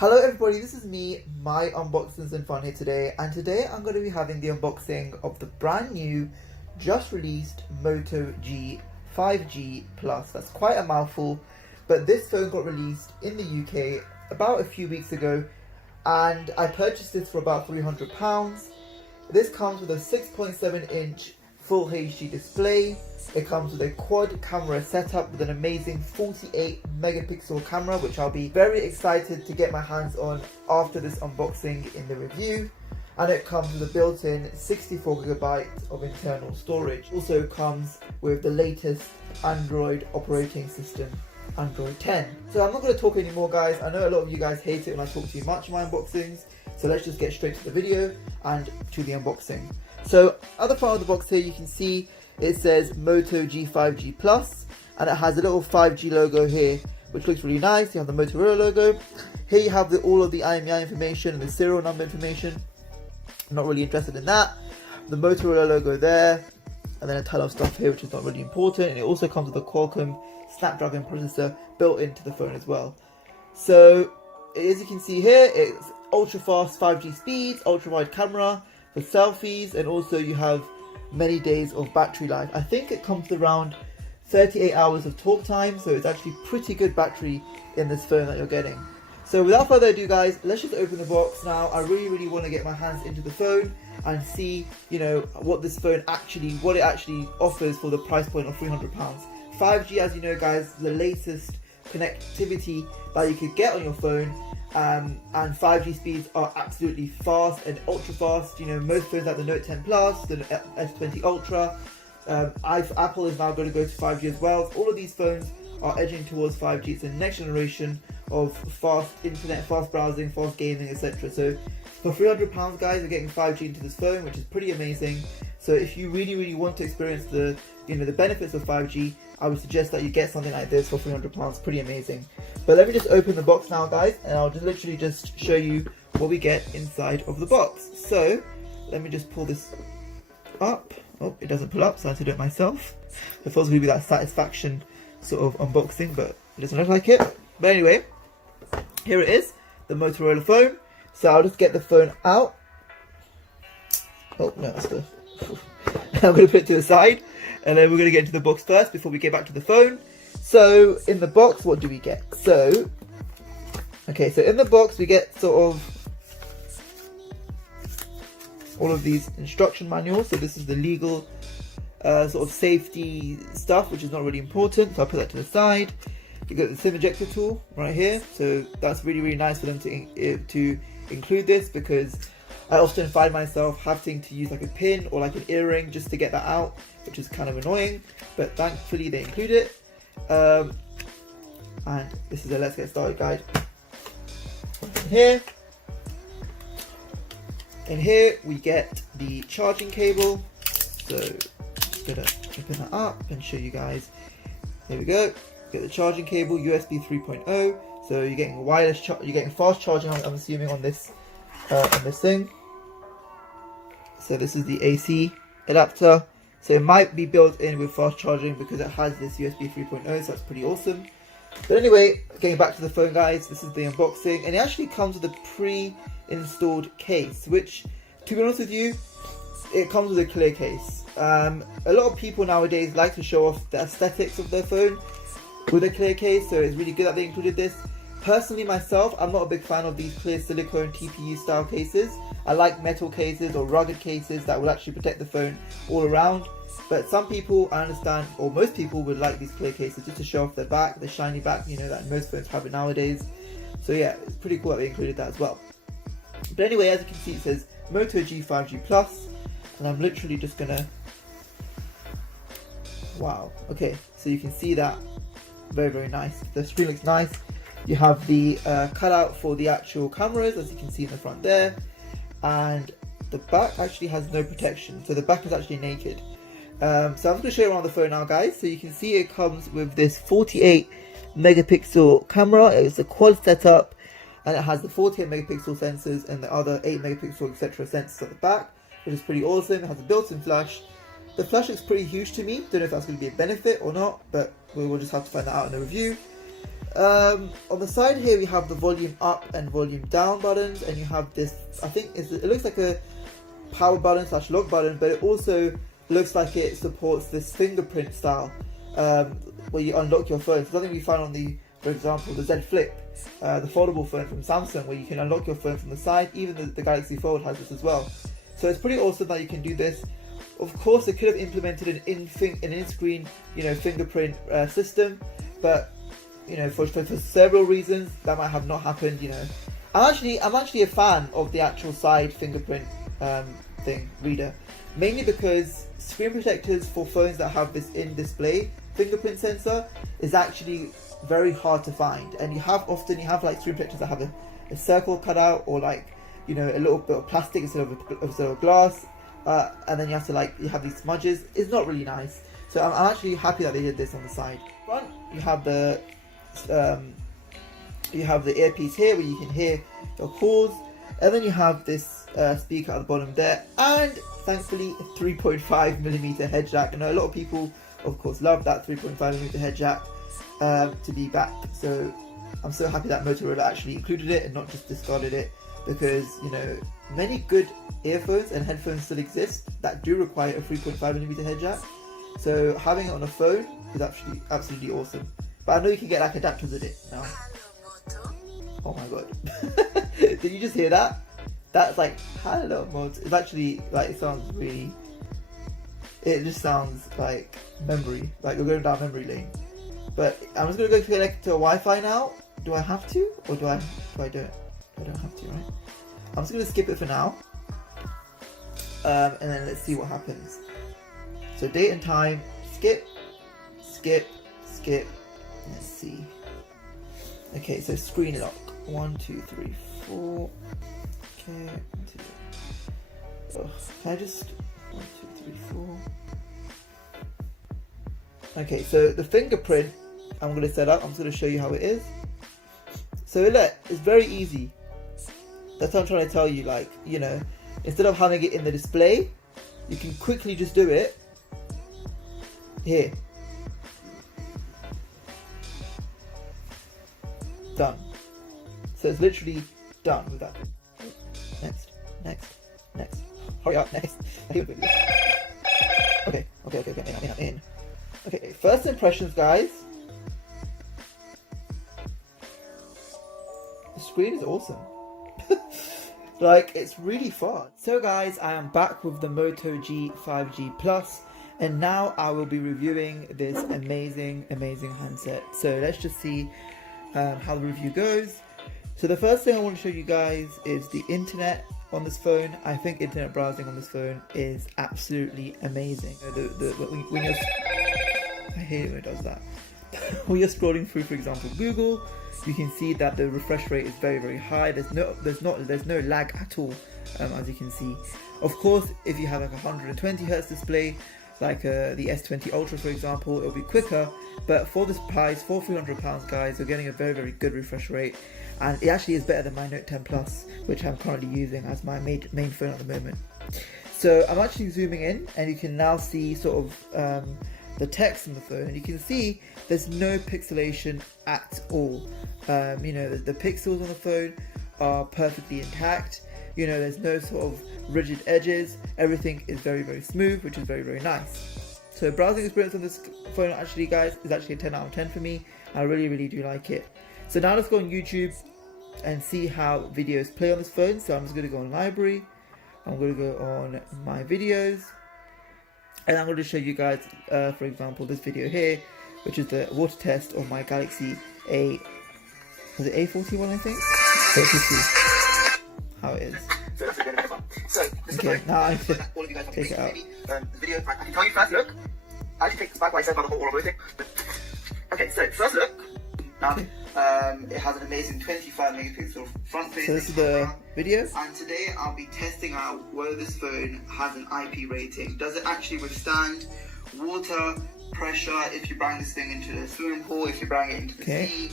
Hello everybody, this is me, my unboxings and fun here today, and today I'm going to be having the unboxing of the brand new, just released Moto G 5G Plus. That's quite a mouthful, but this phone got released in the UK about a few weeks ago, and I purchased this for about £300. This comes with a 6.7 inch full HD display. It comes with a quad camera setup with an amazing 48 megapixel camera, which I'll be very excited to get my hands on after this unboxing in the review. And it comes with a built-in 64GB of internal storage. Also comes with the latest Android operating system, Android 10. So I'm not going to talk anymore, guys. I know a lot of you guys hate it when I talk too much in my unboxings, so let's just get straight to the video and to the unboxing. So at the front of the box here, you can see it says Moto G 5G Plus, and it has a little 5G logo here, which looks really nice. You have the Motorola logo. Here you have all of the IMEI information and the serial number information. I'm not really interested in that. The Motorola logo there, and then a ton of stuff here, which is not really important. And it also comes with a Qualcomm Snapdragon processor built into the phone as well. So as you can see here, it's ultra fast 5G speeds, ultra wide camera for selfies, and also you have many days of battery life. I think it comes around 38 hours of talk time, so it's actually pretty good battery in this phone that you're getting. So without further ado, guys, let's just open the box now. I really want to get my hands into the phone and see, what this phone what it actually offers for the price point of £300. 5G, as you know, guys, the latest connectivity that you could get on your phone. And 5G speeds are absolutely fast and ultra fast. Most phones like the Note 10 Plus, the S20 Ultra. Apple is now going to go to 5G as well. All of these phones are edging towards 5G. It's the next generation of fast internet, fast browsing, fast gaming, etc. So for £300, guys, you're getting 5G into this phone, which is pretty amazing. So if you really want to experience the benefits of 5G, I would suggest that you get something like this for £300. Pretty amazing. But let me just open the box now, guys, and I'll literally just show you what we get inside of the box. So let me just pull this up. Oh, it doesn't pull up, so I have to do it myself. I thought it was going to be that satisfaction sort of unboxing, but it doesn't look like it. But anyway, here it is, the Motorola phone. So I'll just get the phone out. Oh no, that's the. I'm going to put it to the side, and then we're going to get into the box first before we get back to the phone. So in the box, what do we get? So in the box we get sort of all of these instruction manuals. So this is the legal sort of safety stuff, which is not really important, so I'll put that to the side. You got the SIM ejector tool right here, so that's really nice for them to include this, because I often find myself having to use like a pin or like an earring just to get that out, which is kind of annoying, but thankfully they include it. And this is a let's get started guide. In here we get the charging cable. So just gonna open that up and show you guys. There we go. Get the charging cable, USB 3.0. So you're getting wireless you're getting fast charging, I'm assuming, on this thing. So this is the AC adapter. So it might be built in with fast charging because it has this USB 3.0, so that's pretty awesome. But anyway, getting back to the phone, guys, this is the unboxing, and it actually comes with a pre-installed case, which, to be honest with you, it comes with a clear case. A lot of people nowadays like to show off the aesthetics of their phone with a clear case, so it's really good that they included this. Personally, myself, I'm not a big fan of these clear silicone TPU style cases. I like metal cases or rugged cases that will actually protect the phone all around. But some people, I understand, or most people would like these clear cases just to show off their back, the shiny back, that most phones have it nowadays. So yeah, it's pretty cool that they included that as well. But anyway, as you can see, it says Moto G 5G Plus, and I'm literally just gonna, wow, okay, so you can see that, very nice. The screen looks nice. You have the cutout for the actual cameras, as you can see in the front there, and the back actually has no protection, so the back is actually naked. So I'm just going to show you around the phone now, guys. So you can see it comes with this 48 megapixel camera. It's a quad setup, and it has the 48 megapixel sensors and the other 8 megapixel etc. sensors at the back, which is pretty awesome. It has a built-in flash. The flash looks pretty huge to me. Don't know if that's going to be a benefit or not, but we will just have to find that out in the review. On the side here we have the volume up and volume down buttons, and you have this, I think it looks like a power button / lock button, but it also looks like it supports this fingerprint style where you unlock your phone. So something we found on the, for example, the Z Flip, the foldable phone from Samsung, where you can unlock your phone from the side. Even the Galaxy Fold has this as well. So it's pretty awesome that you can do this. Of course, they could have implemented an in-screen, fingerprint system, but for several reasons that might have not happened. I'm actually a fan of the actual side fingerprint reader, mainly because screen protectors for phones that have this in-display fingerprint sensor is actually very hard to find, and you have like screen protectors that have a circle cut out, or like a little bit of plastic instead of glass, and then you have these smudges. It's not really nice. So I'm actually happy that they did this on the side. Front, you have the earpiece here where you can hear your calls, and then you have this speaker at the bottom there, and thankfully a 3.5mm head jack. I know a lot of people, of course, love that 3.5mm head jack to be back. So I'm so happy that Motorola actually included it and not just discarded it, because many good earphones and headphones still exist that do require a 3.5mm head jack. So having it on a phone is actually absolutely awesome. But I know you can get like adapters with it now. Oh my god. Did you just hear that? That's like hello Moto. It's actually like, it just sounds like memory, like you're going down memory lane. But I'm just gonna go connect to Wi-Fi now. Do I have to, or do I don't? I don't have to, right? I'm just gonna skip it for now, and then let's see what happens. So date and time, skip. Let's see. Okay, so screen lock. 1, 2, 3, 4. Okay, 1, 2. Oh, can I just 1, 2, 3, 4. Okay, so the fingerprint I'm going to set up. I'm just going to show you how it is. So look, it's very easy. That's what I'm trying to tell you. Like, instead of having it in the display, you can quickly just do it here. Done. So it's literally done with that. Next. Hurry up, next. Okay, I'm in. Okay, first impressions, guys. The screen is awesome. Like, it's really fun. So guys, I am back with the Moto G 5G Plus, and now I will be reviewing this amazing handset. So let's just see how the review goes. So the first thing I want to show you guys is the internet on this phone. I think internet browsing on this phone is absolutely amazing. When you're, I hate it when it does that. When you're scrolling through, for example, Google, you can see that the refresh rate is very high. There's no lag at all, as you can see. Of course, if you have like a 120 Hz display, like the S20 Ultra, for example, it'll be quicker. But for this price, for £300, guys, you're getting a very good refresh rate, and it actually is better than my Note 10 Plus, which I'm currently using as my main phone at the moment. So I'm actually zooming in, and you can now see sort of the text on the phone, and you can see there's no pixelation at all. The pixels on the phone are perfectly intact. There's no sort of rigid edges. Everything is very smooth, which is very nice. So browsing experience on this phone actually, guys, is actually a 10 out of 10 for me. I really do like it. So now let's go on YouTube and see how videos play on this phone. So I'm just going to go on library. I'm going to go on my videos, and I'm going to show you guys, for example, this video here, which is the water test of my Galaxy A41, I think. So let's just see how it is. Okay, now I have to take it out. The video, I can tell you first look. I actually take this back what I said about the whole oral thing. Okay, so first look. Now, it has an amazing 25 megapixel front facing. So this is the video. And today I'll be testing out whether this phone has an IP rating. Does it actually withstand water, pressure, if you bring this thing into the swimming pool, if you bring it into the sea?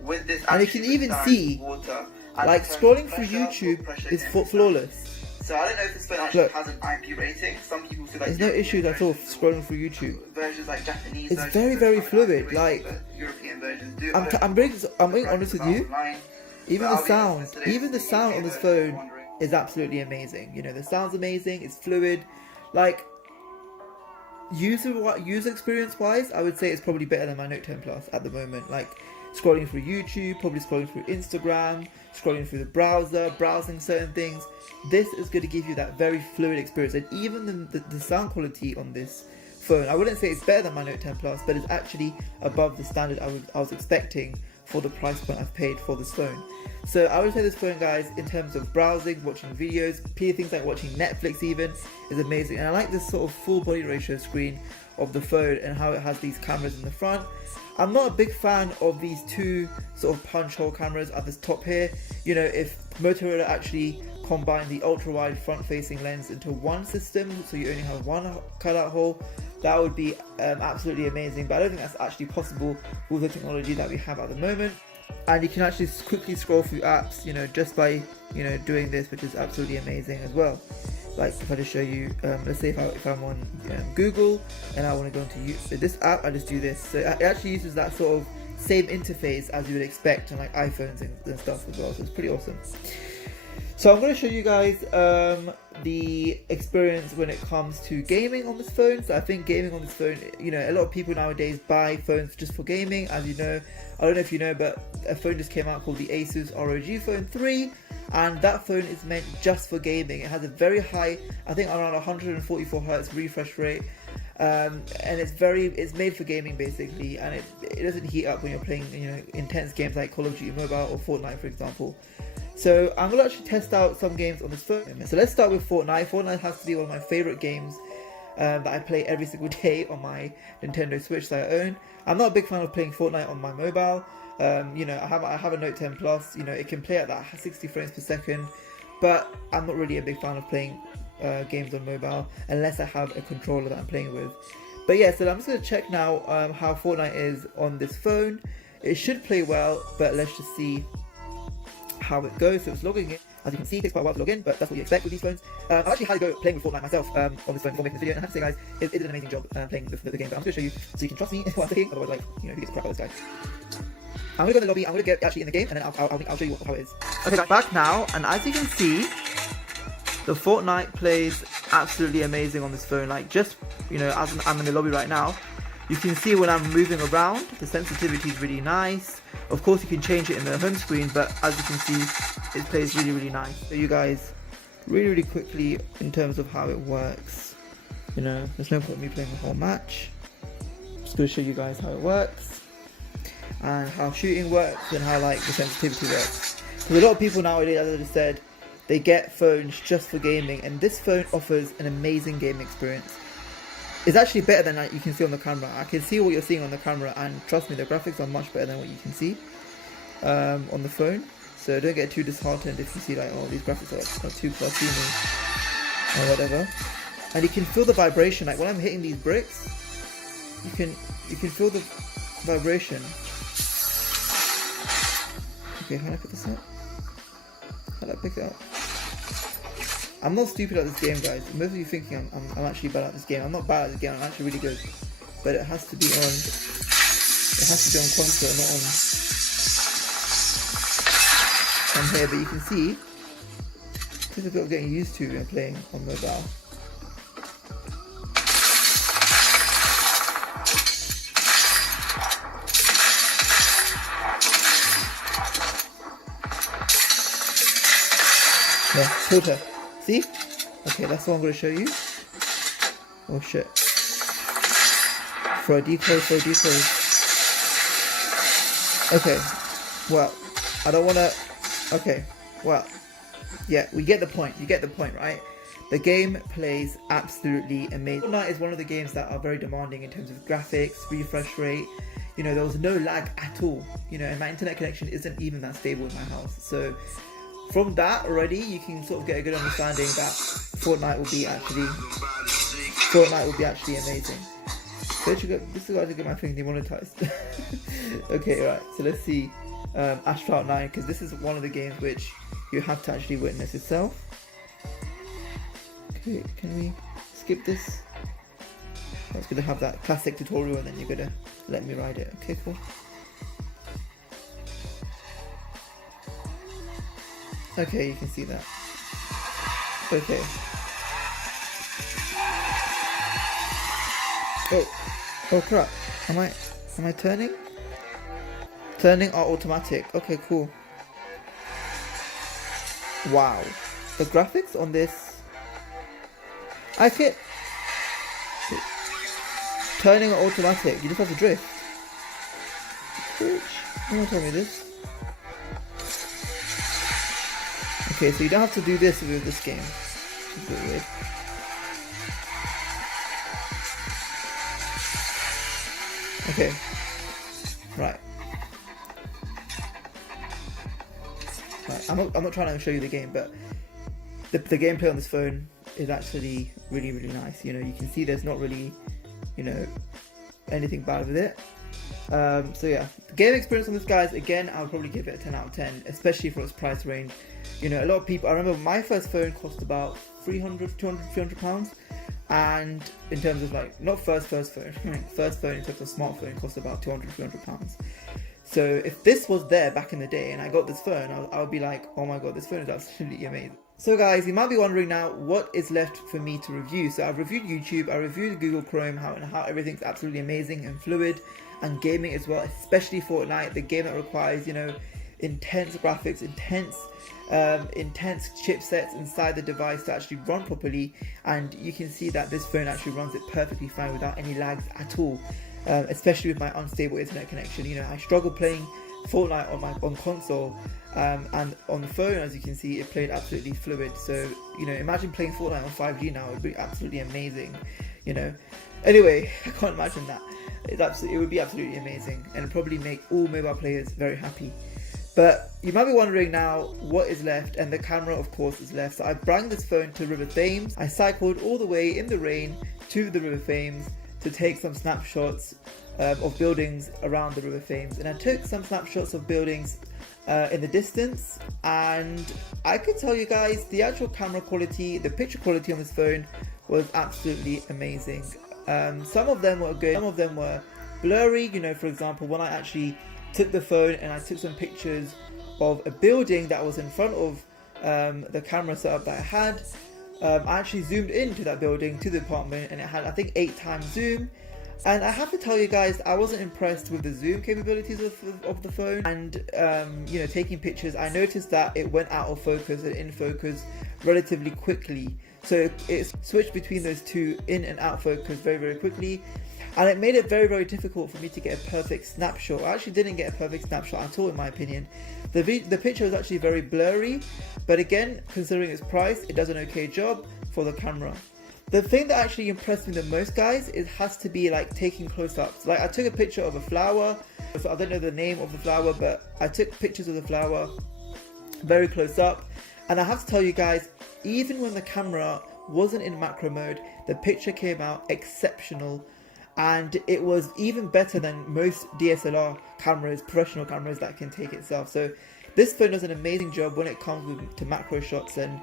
With this, and you can even see, water, like scrolling through YouTube is flawless. So I don't know if this phone actually Look. has an IP rating. Some people feel like There's no issues at all scrolling through YouTube. versions like Japanese. It's versions very don't have an fluid, IP rating, like, but European versions do. I'm being honest with you. Even the sound on this phone is absolutely amazing. You know, the sound's amazing. It's fluid. Like, user experience wise, I would say it's probably better than my Note 10 Plus at the moment. Like, scrolling through YouTube, probably scrolling through Instagram, scrolling through the browser, browsing certain things. This is going to give you that very fluid experience. And even the sound quality on this phone, I wouldn't say it's better than my Note 10 Plus, but it's actually above the standard I was expecting for the price point I've paid for this phone. So I would say this phone, guys, in terms of browsing, watching videos, things like watching Netflix even, is amazing. And I like this sort of full body ratio screen of the phone and how it has these cameras in the front. I'm not a big fan of these two sort of punch hole cameras at the top here. You know, if Motorola actually combined the ultra wide front facing lens into one system, so you only have one cutout hole, that would be absolutely amazing. But I don't think that's actually possible with the technology that we have at the moment. And you can actually quickly scroll through apps, you know, just by, you know, doing this, which is absolutely amazing as well. Like, if I just show you, let's say if I'm on Google and I want to go into this app, I just do this. So it actually uses that sort of same interface as you would expect on like iPhones and stuff as well. So it's pretty awesome. So I'm going to show you guys the experience when it comes to gaming on this phone. So I think gaming on this phone, you know, a lot of people nowadays buy phones just for gaming. As you know, I don't know if you know, but a phone just came out called the Asus ROG Phone 3. And that phone is meant just for gaming. It has a very high, I think around 144 Hz refresh rate. And it's made for gaming basically, and it doesn't heat up when you're playing, you know, intense games like Call of Duty Mobile or Fortnite, for example. So I'm gonna actually test out some games on this phone. So let's start with Fortnite. Fortnite has to be one of my favorite games that I play every single day on my Nintendo Switch that I own. I'm not a big fan of playing Fortnite on my mobile. You know, I have a Note 10 Plus. You know, it can play at that 60 frames per second, but I'm not really a big fan of playing games on mobile unless I have a controller that I'm playing with. But yeah, so I'm just gonna check now how Fortnite is on this phone. It should play well, but let's just see how it goes. So it's logging in. As you can see, it takes quite a while to log in, but that's what you expect with these phones. I've actually had to go playing with Fortnite myself on this phone before making this video, and I have to say, guys, it did an amazing job playing the game. But I'm just going to show you so you can trust me what I'm thinking. Otherwise, like, you know, who gets crap out of this guy. I'm going to go in the lobby. I'm going to get actually in the game, and then I'll show you how it is. Okay, guys, back now, and as you can see, the Fortnite plays absolutely amazing on this phone. Like, just, you know, as I'm in the lobby right now, you can see when I'm moving around, the sensitivity is really nice. Of course, you can change it in the home screen, but as you can see, it plays really, really nice. So you guys, really quickly in terms of how it works. You know, there's no point in me playing the whole match. I'm just going to show you guys how it works and how shooting works and how like the sensitivity works. Because a lot of people nowadays, as I just said, they get phones just for gaming, and this phone offers an amazing game experience. It's actually better than you can see on the camera. I can see what you're seeing on the camera, and trust me, the graphics are much better than what you can see on the phone. So don't get too disheartened if you see like, oh, these graphics are too cartoony or whatever. And you can feel the vibration. Like when I'm hitting these bricks, you can feel the vibration. Okay, how do I pick this up? How do I pick it up? I'm not stupid at this game, guys. Most of you thinking I'm actually bad at this game. I'm not bad at this game. I'm actually really good. But it has to be on. It has to be on console, not on here. But you can see it takes a bit of getting used to when playing on mobile. Yeah, filter. See? Okay, that's what I'm going to show you. Oh shit. For a decoy. Okay, well, I don't want to... Okay, well, yeah, we get the point. You get the point, right? The game plays absolutely amazing. Fortnite is one of the games that are very demanding in terms of graphics, refresh rate. You know, there was no lag at all. You know, and my internet connection isn't even that stable in my house. So from that already, you can sort of get a good understanding that Fortnite will be actually amazing. So this is why I get my thing demonetized. Okay, right. So let's see Asphalt 9, because this is one of the games which you have to actually witness yourself. Okay, can we skip this? I was gonna have that classic tutorial and then you're gonna let me ride it. Okay, cool. Okay, you can see that. Okay. Oh crap. Am I turning? Turning are automatic. Okay, cool. Wow. The graphics on this, I can't. Turning are automatic. You just have to drift. Bitch. No one told me this. Okay, so you don't have to do this with this game. It's a bit weird. Okay. Right. I'm not trying to show you the game, but the gameplay on this phone is actually really nice. You know, you can see there's not really, you know, anything bad with it. So yeah, the game experience on this, guys, again, I'll probably give it a 10 out of 10, especially for its price range. You know, a lot of people, I remember my first phone cost about 300 pounds, and in terms of like, not first phone, first phone in terms of smartphone cost about 200 pounds. So if this was there back in the day and I got this phone, I would be like, oh my god, this phone is absolutely amazing. So guys, you might be wondering now, what is left for me to review? So I've reviewed YouTube, I reviewed Google Chrome, how everything's absolutely amazing and fluid, and gaming as well, especially Fortnite, the game that requires, you know, intense graphics, intense chipsets inside the device to actually run properly. And you can see that this phone actually runs it perfectly fine without any lags at all. Especially with my unstable internet connection. You know, I struggle playing Fortnite on console, and on the phone, as you can see, it played absolutely fluid. So, you know, imagine playing Fortnite on 5G now. It would be absolutely amazing, you know. Anyway, I can't imagine that. It would be absolutely amazing and probably make all mobile players very happy. But you might be wondering now what is left, and the camera of course is left. So I brought this phone to River Thames. I cycled all the way in the rain to the River Thames to take some snapshots of buildings around the River Thames, and I took some snapshots of buildings in the distance, and I could tell you guys the actual camera quality, the picture quality on this phone was absolutely amazing. Some of them were good, some of them were blurry. You know, for example, when I actually took the phone and I took some pictures of a building that was in front of the camera setup that I had, I actually zoomed into that building, to the apartment, and it had, I think, 8 times zoom. And I have to tell you guys, I wasn't impressed with the zoom capabilities of the phone. And you know, taking pictures, I noticed that it went out of focus and in focus relatively quickly. So it switched between those two in and out focus very quickly, and it made it very difficult for me to get a perfect snapshot. I actually didn't get a perfect snapshot at all, in my opinion. The picture was actually very blurry, but again, considering its price, it does an okay job for the camera. The thing that actually impressed me the most, guys, it has to be like taking close-ups. Like, I took a picture of a flower, so I don't know the name of the flower, but I took pictures of the flower very close up, and I have to tell you guys, even when the camera wasn't in macro mode, the picture came out exceptional, and it was even better than most DSLR cameras, professional cameras that can take itself. So this phone does an amazing job when it comes to macro shots and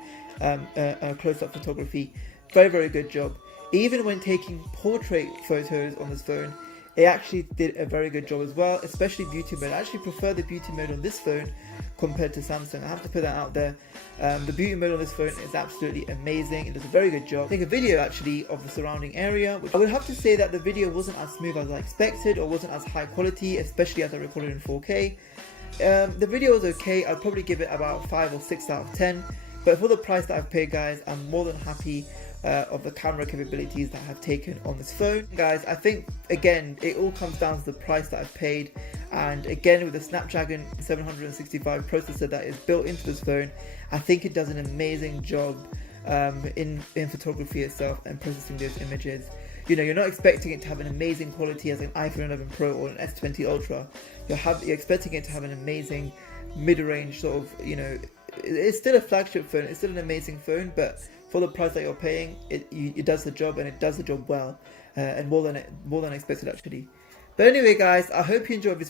close-up photography. Very good job. Even when taking portrait photos on this phone, it actually did a very good job as well, especially beauty mode. I actually prefer the beauty mode on this phone compared to Samsung. I have to put that out there. The beauty mode on this phone is absolutely amazing. It does a very good job. Take a video actually of the surrounding area, which I would have to say that the video wasn't as smooth as I expected, or wasn't as high quality, especially as I recorded in 4K. The video was okay. I'd probably give it about 5 or 6 out of 10. But for the price that I've paid, guys, I'm more than happy of the camera capabilities that I have taken on this phone. Guys, I think, again, it all comes down to the price that I've paid. And again, with the Snapdragon 765 processor that is built into this phone, I think it does an amazing job in photography itself and processing those images. You know, you're not expecting it to have an amazing quality as an iPhone 11 Pro or an S20 Ultra. You're expecting it to have an amazing mid-range sort of, you know, it's still a flagship phone, it's still an amazing phone, but for the price that you're paying, it does the job, and it does the job well, and more than expected actually. But anyway, guys, I hope you enjoyed this